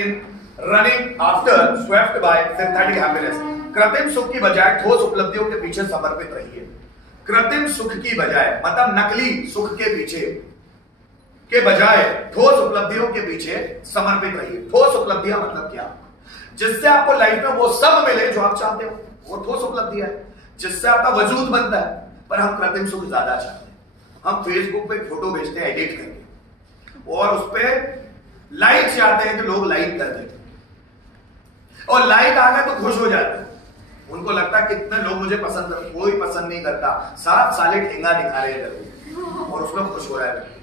in running after swept by synthetic happiness. कृत्रिम सुख की बजाय ठोस उपलब्धियों के पीछे समर्पित रहिए। कृत्रिम सुख की बजाय मतलब नकली सुख के पीछे के बजाय ठोस उपलब्धियों के पीछे समर्पित रहिए। ठोस उपलब्धियां मतलब क्या? जिससे आपको लाइफ में वो सब मिले जो आप चाहते हो, वो ठोस उपलब्धि है। जिससे आपका वजूद बनता है। पर हम कृत्रिम सुख ज्यादा चाहते हैं। हम फेसबुक पे फोटो भेजते हैं एडिट करके और उस पर लाइक चाहते हैं कि लोग लाइक कर दें, और लाइक आ गए तो खुश हो जाते हैं। उनको लगता है कितने लोग मुझे पसंद करते। कोई पसंद नहीं करता। 7 साले ठेंगा दिखा रहे हैं और उसमें खुश हो रहा है।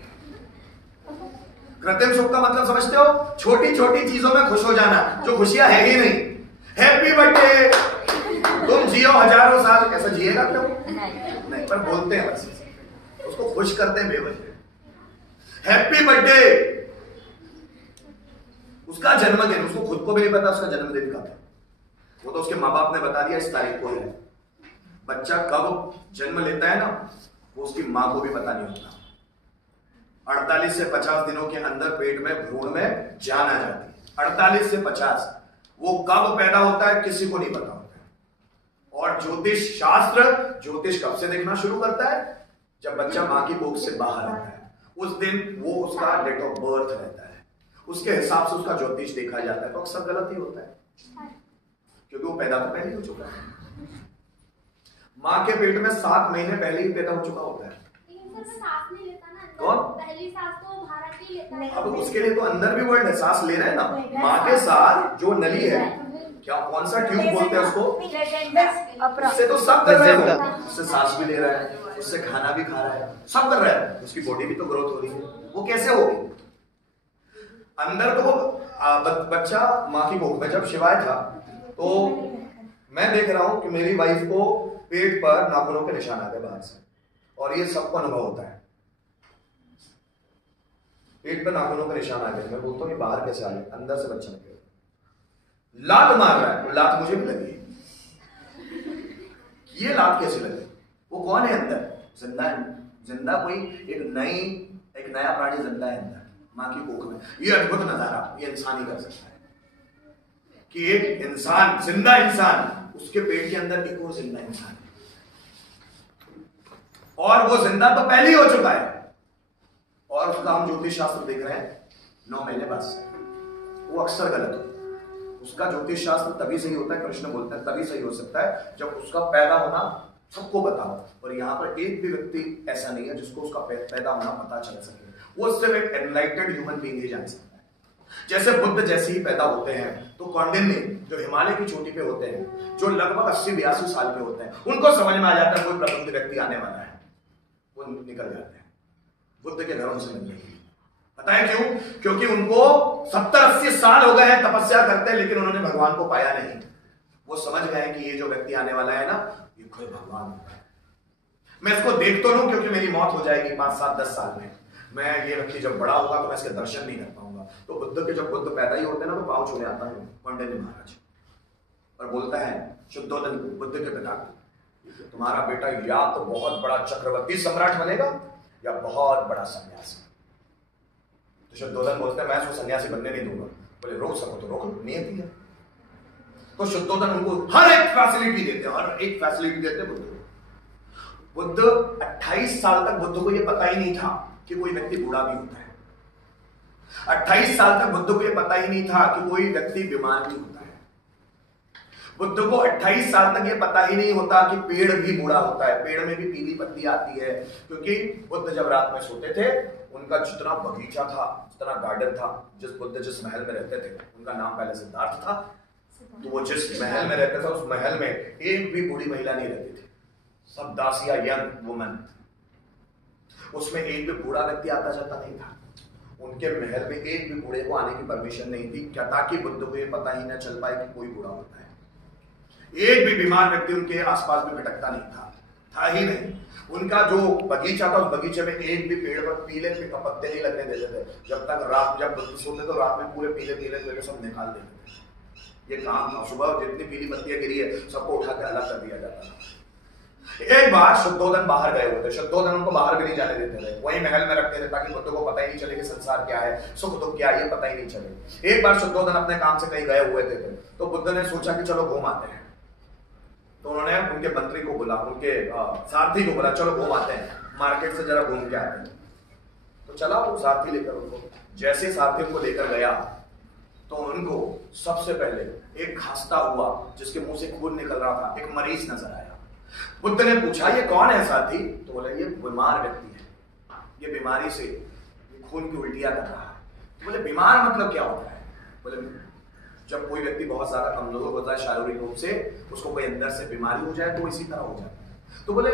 कृत्रिम सुख का मतलब समझते हो? छोटी छोटी चीजों में खुश हो जाना जो खुशियां है ही नहीं। हैप्पी बर्थडे, तुम जियो हजारों साल, ऐसा जिएगा क्यों? नहीं, पर बोलते हैं बस, उसको खुश करते हैं बेवजह। हैप्पी बर्थडे, उसका जन्मदिन, उसको खुद को भी नहीं पता उसका जन्मदिन कब है। वो तो उसके माँ बाप ने बता दिया इस तारीख को है। बच्चा कब जन्म लेता है ना, वो उसकी माँ को भी पता नहीं होता। 48 से 50 दिनों के अंदर पेट में भ्रूण में जान आ जाती है। 48 से 50, वो कब पैदा होता है किसी को नहीं पता होता है। और ज्योतिष शास्त्र, ज्योतिष कब से देखना शुरू करता है? जब बच्चा मां की कोख से बाहर आता है, उस दिन वो उसका डेट ऑफ बर्थ रहता है, उसके हिसाब से उसका ज्योतिष देखा जाता है। तो अक्सर गलत ही होता है क्योंकि वो पैदा तो पहले ही हो चुका है। मां के पेट में 7 महीने पहले ही पैदा हो चुका होता है। कौन? पहली सांस तो भारत ही लेता है। अब उसके लिए तो अंदर भी वर्ड है, सांस ले रहे हैं ना। माँ के साथ जो नली है, क्या कौन सा ट्यूब बोलते हैं उसको, उससे तो सब कर रहे हैं। उससे सांस भी ले रहा है, उससे खाना भी खा रहा है, सब कर रहा है। उसकी बॉडी भी तो ग्रोथ हो रही है। वो कैसे होगी? अंदर तो वो बच्चा माँ की कोख में जब शिवाय था, तो मैं देख रहा हूं कि मेरी वाइफ को पेट पर नाखूनों के निशान आ गए बाहर से, और ये सबको अनुभव होता है। पेट पर नाखूनों के निशान आ गए। मैं बोलता हूँ ये बाहर कैसे आ गए? अंदर से बच्चा निकले, लात मार रहा है। वो लात मुझे भी लगी। ये लात कैसे लगी? वो कौन है अंदर? जिंदा है। जिंदा कोई एक नया प्राणी जिंदा है अंदर मां की कोख में। ये अद्भुत नजारा ये इंसान ही कर सकता है कि एक इंसान, जिंदा इंसान, उसके पेट के अंदर एक और जिंदा इंसान है, और वो जिंदा तो पहले ही हो चुका है। और उसका हम ज्योतिष शास्त्र देख रहे हैं 9 महीने बाद से। वो अक्सर गलत होता है। उसका ज्योतिष शास्त्र तभी सही होता है, कृष्ण बोलते हैं तभी सही हो सकता है जब उसका पैदा होना सबको पता हो। और यहाँ पर एक भी व्यक्ति ऐसा नहीं है जिसको उसका पैदा होना पता चल सके। वो सिर्फ एक एनलाइटेड ह्यूमन बीइंग ही जान सकता है। जैसे बुद्ध जैसे ही पैदा होते हैं तो कौंडिन्य जो हिमालय की चोटी पे होते हैं, जो लगभग 80-82 साल के होते हैं, उनको समझ में आ जाता है कोई प्रबुद्ध व्यक्ति आने वाला है। वो निकल जाते हैं बुद्ध के घरों से मिलने के लिए। पता है क्यों? क्योंकि उनको 70-80 साल हो गए हैं तपस्या करते हैं, लेकिन उन्होंने भगवान को पाया नहीं। वो समझ गए कि ये जो व्यक्ति आने वाला है ना, ये खुद भगवान होता है। मैं इसको देख तो लूं क्योंकि मेरी मौत हो जाएगी 5, 7, 10 साल में। मैं ये व्यक्ति जब बड़ा होगा तो मैं इसके दर्शन नहीं कर पाऊंगा। तो बुद्ध के जब बुद्ध पैदा ही होते हैं ना, तो पांव छूने आता है कौंडिन्य महाराज और बोलता है शुद्धोदन बुद्ध के पिता, तुम्हारा बेटा या तो बहुत बड़ा चक्रवर्ती सम्राट बनेगा या बहुत बड़ा सन्यासी। तो शुद्धोदन बोलते हैं मैं उसको सन्यासी बनने नहीं दूंगा। बोले रोक सको तो रोक, नियति है। तो शुद्धोदन उनको हर एक फैसिलिटी देते हैं, हर एक फैसिलिटी देते हैं बुद्ध। बुद्ध 28 साल तक बुद्ध को यह पता ही नहीं था कि कोई व्यक्ति बूढ़ा भी होता है। 28 साल तक बुद्ध को यह पता ही नहीं था कि कोई व्यक्ति बीमार भी होता है। बुद्ध को 28 साल तक यह पता ही नहीं होता कि पेड़ भी बूढ़ा होता है, पेड़ में भी पीली पत्ती आती है। क्योंकि बुद्ध जब रात में सोते थे, उनका जितना बगीचा था, जितना गार्डन था, बुद्ध जिस महल में रहते थे, उनका नाम पहले सिद्धार्थ था। तो वो जिस महल में रहता था, उस महल में एक भी बूढ़ी महिला नहीं रहती थी, सब दासिया यंग वुमन। उसमें एक भी बूढ़ा व्यक्ति आता जाता नहीं था। उनके महल में एक भी बूढ़े को आने की परमिशन नहीं थी, क्या ताकि बुद्ध को यह पता ही ना चल पाए कि कोई बूढ़ा होता है। एक भी बीमार व्यक्ति उनके आसपास में भटकता नहीं था ही नहीं। उनका जो बगीचा था, उस बगीचे में एक भी पेड़ पर पीले पत्ते नहीं लगने देते थे। जब तक रात, जब बुद्ध सोते तो रात में पूरे पीले पीले पेड़ सब निकाल देते थे। ये काम था। सुबह जितनी पीली पत्तियां गिरी है सबको उठा के अलग कर दिया जाता था। एक बार शुद्धोधन बाहर गए हुए थे, शुद्धोधन उनको बाहर भी नहीं जाने देते थे, वही महल में रखते थे ताकि बुद्ध को पता ही नहीं चले कि संसार क्या है, सुख दुख क्या है, ये पता ही नहीं चले। एक बार शुद्धोधन अपने काम से कहीं गए हुए थे तो बुद्ध ने सोचा कि चलो घूम आते हैं। तो उन्होंने उनके मंत्री को बोला, उनके सारथी को बोला, चलो घूम आते हैं, मार्केट से जरा घूम के आते हैं। तो चला वो सारथी लेकर उनको, जैसे सारथी उनको लेकर गया तो उनको सबसे पहले एक खांसता हुआ जिसके मुंह से खून निकल रहा था एक मरीज नजर आया। बुद्ध ने पूछा ये कौन है साथी? तो बोले ये बीमार व्यक्ति है, ये बीमारी से खून की उल्टियां कर रहा है। तो बोले बीमार मतलब क्या होता है? बोले जब कोई व्यक्ति बहुत ज्यादा कमजोर होता है शारीरिक रूप से, उसको कोई अंदर से बीमारी हो जाए तो इसी तरह हो जाता है। तो बोले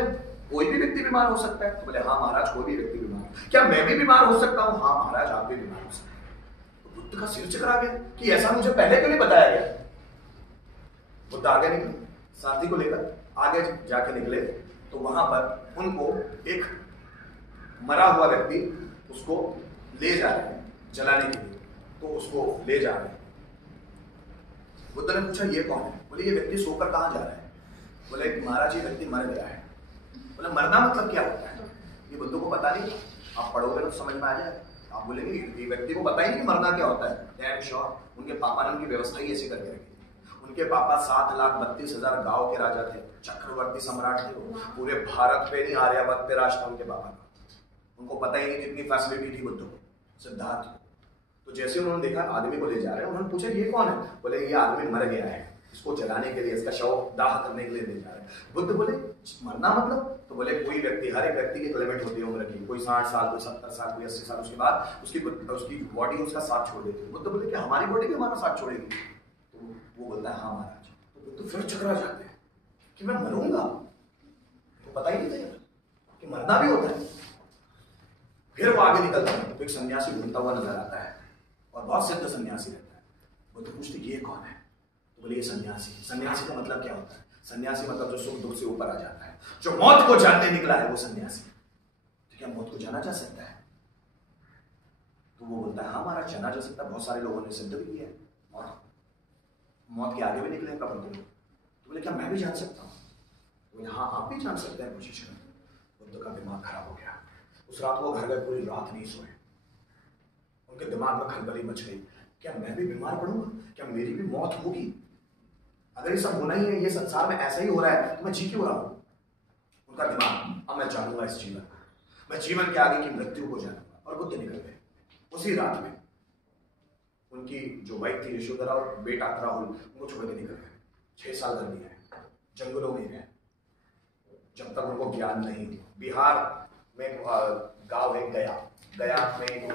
कोई भी व्यक्ति बीमार हो सकता है? तो बोले हाँ महाराज कोई भी व्यक्ति बीमार। क्या मैं भी बीमार हो सकता हूँ? हाँ महाराज आप भी बीमार हो सकते हैं। तो बुद्ध का सिर चकरा गया कि ऐसा मुझे पहले क्यों नहीं बताया गया। बुद्ध आगे निकले, साथी को लेकर आगे जाके निकले तो वहां पर उनको एक मरा हुआ व्यक्ति उसको ले जा रहे हैं जलाने के लिए, तो उसको ले जा रहे हैं। बुद्ध ने पूछा ये कौन है? बोले ये व्यक्ति सोकर कहाँ जा रहा है? बोले महाराज ये व्यक्ति मर गया है। बोले मरना मतलब क्या होता है? ये बुद्ध को पता नहीं, आप पढ़ोगे तो समझ में आ जाए। आप बोलेंगे ये व्यक्ति को पता ही नहीं मरना क्या होता है। डैम श्योर, उनके पापा ने उनकी व्यवस्था ही ऐसी करके रखी। उनके पापा 7,32,000 गांव के राजा थे, चक्रवर्ती सम्राट थे, पूरे भारत पे नहीं आर्यावर्त पे राज था उनके पापा का। उनको पता ही नहीं कितनी फैसिलिटी थी बुद्ध को, सिद्धार्थ को। तो जैसे उन्होंने देखा आदमी को ले जा रहे हैं, उन्होंने पूछा ये कौन है? बोले ये आदमी मर गया है, इसको जलाने के लिए, इसका शव दाह करने के लिए ले जा रहे हैं। बुद्ध बोले मरना मतलब? तो बोले कोई व्यक्ति, हर एक व्यक्ति की एक लिमिट होती है उम्र की, कोई 60 साल, कोई 70 साल, कोई 80 साल, उसके बाद उसकी बॉडी उसका साथ छोड़ देती है। बुद्ध बोले कि हमारी बॉडी भी हमारा साथ छोड़ेगी? तो वो बोलता है हाँ महाराज। तो बुद्ध फिर चकरा जाते हैं कि मैं मरूंगा, तो पता ही नहीं था कि मरना भी होता है। फिर वो आगे निकलता है तो एक सन्यासी घूमता हुआ नजर आता है और बहुत सिद्ध सन्यासी रहता है। बुद्ध पूछते ये कौन है? तो बोले ये सन्यासी। सन्यासी का मतलब क्या होता है? सन्यासी मतलब जो सुख दुख से ऊपर आ जाता है, जो मौत को जानने निकला है वो सन्यासी। तो क्या मौत को जाना जा सकता है? तो वो बोलता है हाँ महाराज जाना जा सकता है, बहुत सारे लोगों ने सिद्ध भी किया है, मौत के आगे भी निकले प्रबंध लोग। तो बोले क्या मैं भी जान सकता हूँ? तो बोले हाँ आप भी जान सकते हैं, कोशिश करें। बुद्ध का दिमाग खराब हो गया। उस रात वो घर गए, पूरी रात नहीं सोए। उनके दिमाग में खलबली मच गई, क्या मैं भी बीमार पड़ूंगा? क्या मेरी भी मौत होगी? अगर ये सब होना ही है, ये संसार में ऐसा ही हो रहा है, तो मैं जी क्यों रहा हूं? उनका दिमाग अब मैं जानूंगा इस जीवन, मैं जीवन के आगे की मृत्यु को जानूंगा। और बुद्ध निकल गए। उसी रात में उनकी जो वाइफ थी यशोधरा और बेटा राहुल उनको छोड़ के निकल गए। 6 साल कर दिए, जंगलों में गए जब तक उनको ज्ञान नहीं। बिहार में गांव है गया, गया में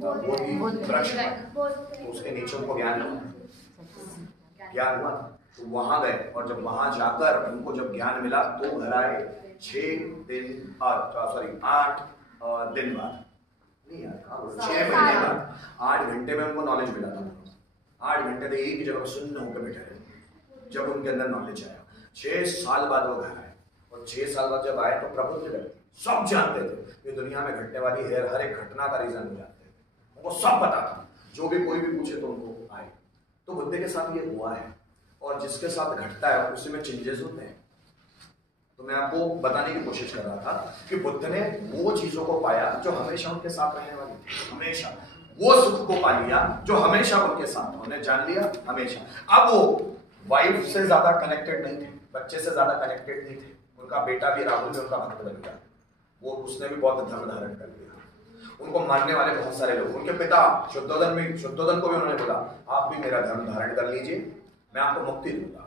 बोधि वृक्ष, उसके नीचे उनको ज्ञान हुआ। तो वहां गए और जब वहां जाकर उनको जब ज्ञान मिला तो घर आए 8 दिन बाद, नहीं यार 6 महीने बाद 8 घंटे में उनको नॉलेज मिला था। 8 घंटे तक एक ही जगह सुन्न होकर बैठे रहे, जब उनके अंदर नॉलेज आया। 6 साल बाद वो घर आए और 6 साल बाद जब आए तो प्रबुद्ध व्यक्ति, सब जानते थे ये दुनिया में घटने वाली हर एक घटना का रीजन हो जाते थे, उनको सब पता था। जो भी कोई भी पूछे तो उनको आए। तो बुद्ध के साथ ये हुआ है और जिसके साथ घटता है उसी में चेंजेस होते हैं। तो मैं आपको बताने की कोशिश कर रहा था कि बुद्ध ने वो चीजों को पाया जो हमेशा उनके साथ रहने वाली थी, हमेशा वो सुख को पा लिया जो हमेशा उनके साथ, उन्हें जान लिया हमेशा। अब वो वाइफ से ज्यादा कनेक्टेड नहीं थे, बच्चे से ज्यादा कनेक्टेड नहीं थे। उनका बेटा भी राहुल भी उनका भक्त बन गया, वो उसने भी बहुत धर्म धारण कर लिया। उनको मानने वाले बहुत सारे लोग, उनके पिता शुद्धोधन को भी उन्होंने बोला आप भी मेरा धर्म धारण कर लीजिए, मैं आपको मुक्ति दूंगा।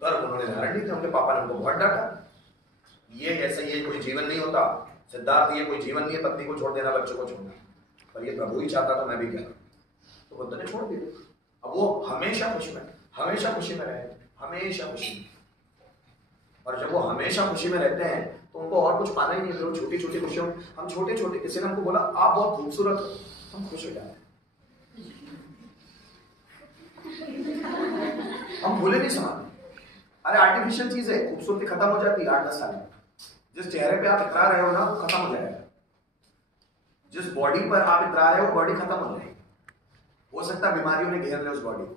पर उन्होंने धारण नहीं किया, उनके पापा ने उनको बहुत डांटा। ये कोई जीवन नहीं होता सिद्धार्थ, ये कोई जीवन नहीं है पत्नी को छोड़ देना, बच्चों को छोड़ना, पर ये प्रभु ही चाहता तो मैं भी क्या। तो बुद्ध ने छोड़ दिया। अब वो हमेशा खुशी में रहे, हमेशा खुशी में। और जब वो हमेशा खुशी में रहते हैं तो उनको और कुछ पाना ही नहीं। लोग छोटी छोटी खुशियों, हम छोटे किसी ने हमको बोला आप बहुत खूबसूरत हो, हम खुश हो जाते हैं। हम भूले नहीं समाते। अरे आर्टिफिशियल चीज है, खूबसूरती खत्म हो जाती है 8-10 साल में। जिस चेहरे पे आप इतरा रहे हो ना वो खत्म हो जाएगा, जिस बॉडी पर आप इतरा रहे हो बॉडी खत्म हो जाएगी। हो सकता है बीमारियों ने घेर ले उस बॉडी को,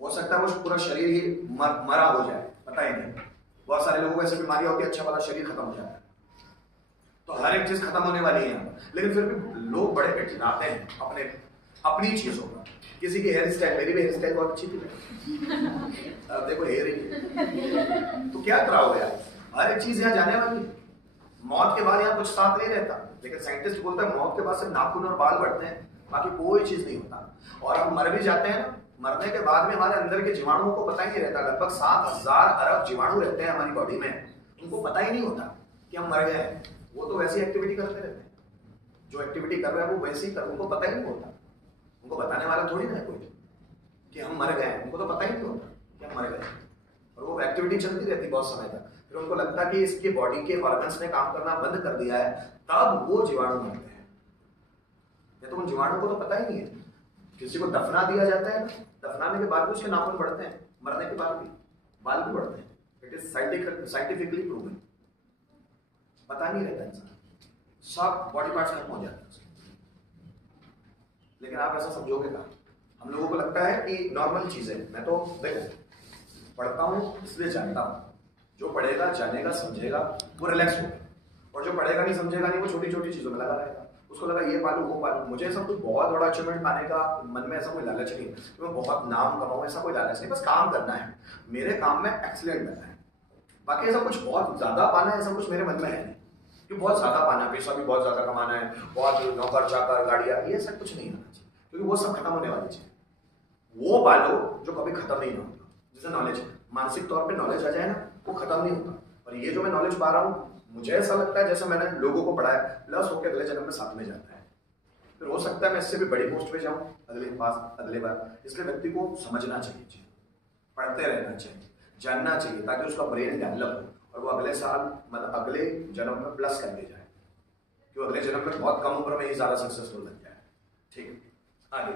हो सकता है वो पूरा शरीर ही मरा हो जाए, पता ही नहीं। बहुत सारे लोगों को ऐसी बीमारी होती है, अच्छा वाला शरीर खत्म हो जाता है। तो हर एक चीज खत्म होने वाली है, लेकिन फिर भी लोग बड़े कठिनाते हैं अपनी चीजों पर। किसी की हेयर स्टाइल, मेरी भी हेयर स्टाइल बहुत अच्छी थी, अब देखो हेयर ही, तो क्या कराओगे यार? हर एक चीज यहाँ जाने वाली है। मौत के बाद यहाँ कुछ साथ नहीं रहता, लेकिन साइंटिस्ट बोलते हैं मौत के बाद सिर्फ नाखून और बाल बढ़ते हैं, बाकी कोई चीज नहीं होता। और हम मर भी जाते हैं ना, मरने के बाद में हमारे अंदर के जीवाणुओं को पता ही नहीं रहता। लगभग 7,000 अरब जीवाणु रहते हैं हमारी बॉडी में, उनको पता ही नहीं होता कि हम मर गए हैं। वो तो वैसी एक्टिविटी करते रहते हैं, जो एक्टिविटी कर रहे हैं वो वैसे ही कर, उनको पता ही नहीं होता। उनको बताने वाला थोड़ी ना है कोई कि हम मर गए हैं, उनको तो पता ही नहीं होता कि हम मर गए। और वो एक्टिविटी चलती रहती बहुत समय तक, फिर उनको लगता कि इसके बॉडी के ऑर्गन्स ने काम करना बंद कर दिया है, तब वो जीवाणु मरते हैं। या तो उन जीवाणु को तो पता ही नहीं है। किसी को दफना दिया जाता है, दफनाने के बाद भी उसके नाखून बढ़ते हैं, मरने के बाद भी बाल भी बढ़ते हैं। It is scientifically proven. पता नहीं रहता इंसान, सब बॉडी पार्ट्स खत्म हो जाते हैं। लेकिन आप ऐसा समझोगे का? हम लोगों को लगता है कि नॉर्मल चीजें, मैं तो देखो पढ़ता हूँ इसलिए जानता हूँ। जो पढ़ेगा, जानेगा, समझेगा, वो रिलैक्स होगा, और जो पढ़ेगा नहीं, समझेगा नहीं, वो छोटी छोटी चीजों में लगा रहेगा। उसको लगा ये पालू वो पालू। मुझे सब कुछ बहुत बड़ा अचीवमेंट पाने का मन में ऐसा कोई लालच नहीं है, तो मैं बहुत नाम कमाऊं, ऐसा कोई लालच नहीं। बस काम करना है, मेरे काम में एक्सीलेंट करना है। बाकी ऐसा कुछ बहुत ज्यादा पाना है, ऐसा कुछ मेरे मन में है नहीं कि बहुत ज्यादा पाना है, पैसा भी बहुत ज्यादा कमाना है, बहुत नौकर चाकर गाड़ियां, ये सब कुछ नहीं होना चाहिए, क्योंकि वो सब खत्म होने वाली चीज। वो पालो जो कभी खत्म नहीं होगा। जैसे नॉलेज, मानसिक तौर पे नॉलेज आ जाए ना, वो खत्म नहीं होता। और ये जो मैं नॉलेज पा रहा हूँ, मुझे ऐसा लगता है जैसे मैंने लोगों को पढ़ाया, प्लस होकर अगले जन्म में साथ में जाता है। फिर हो सकता है मैं इससे भी बड़ी पोस्ट पे जाऊं अगले बार। इसलिए व्यक्ति को समझना चाहिए, पढ़ते रहना चाहिए, जानना चाहिए, ताकि उसका ब्रेन डेवलप हो और वो अगले साल मतलब अगले जन्म में प्लस करके जाए, कि अगले जन्म में बहुत कम उम्र में ही ज्यादा सक्सेसफुल बन जाए। ठीक है, आगे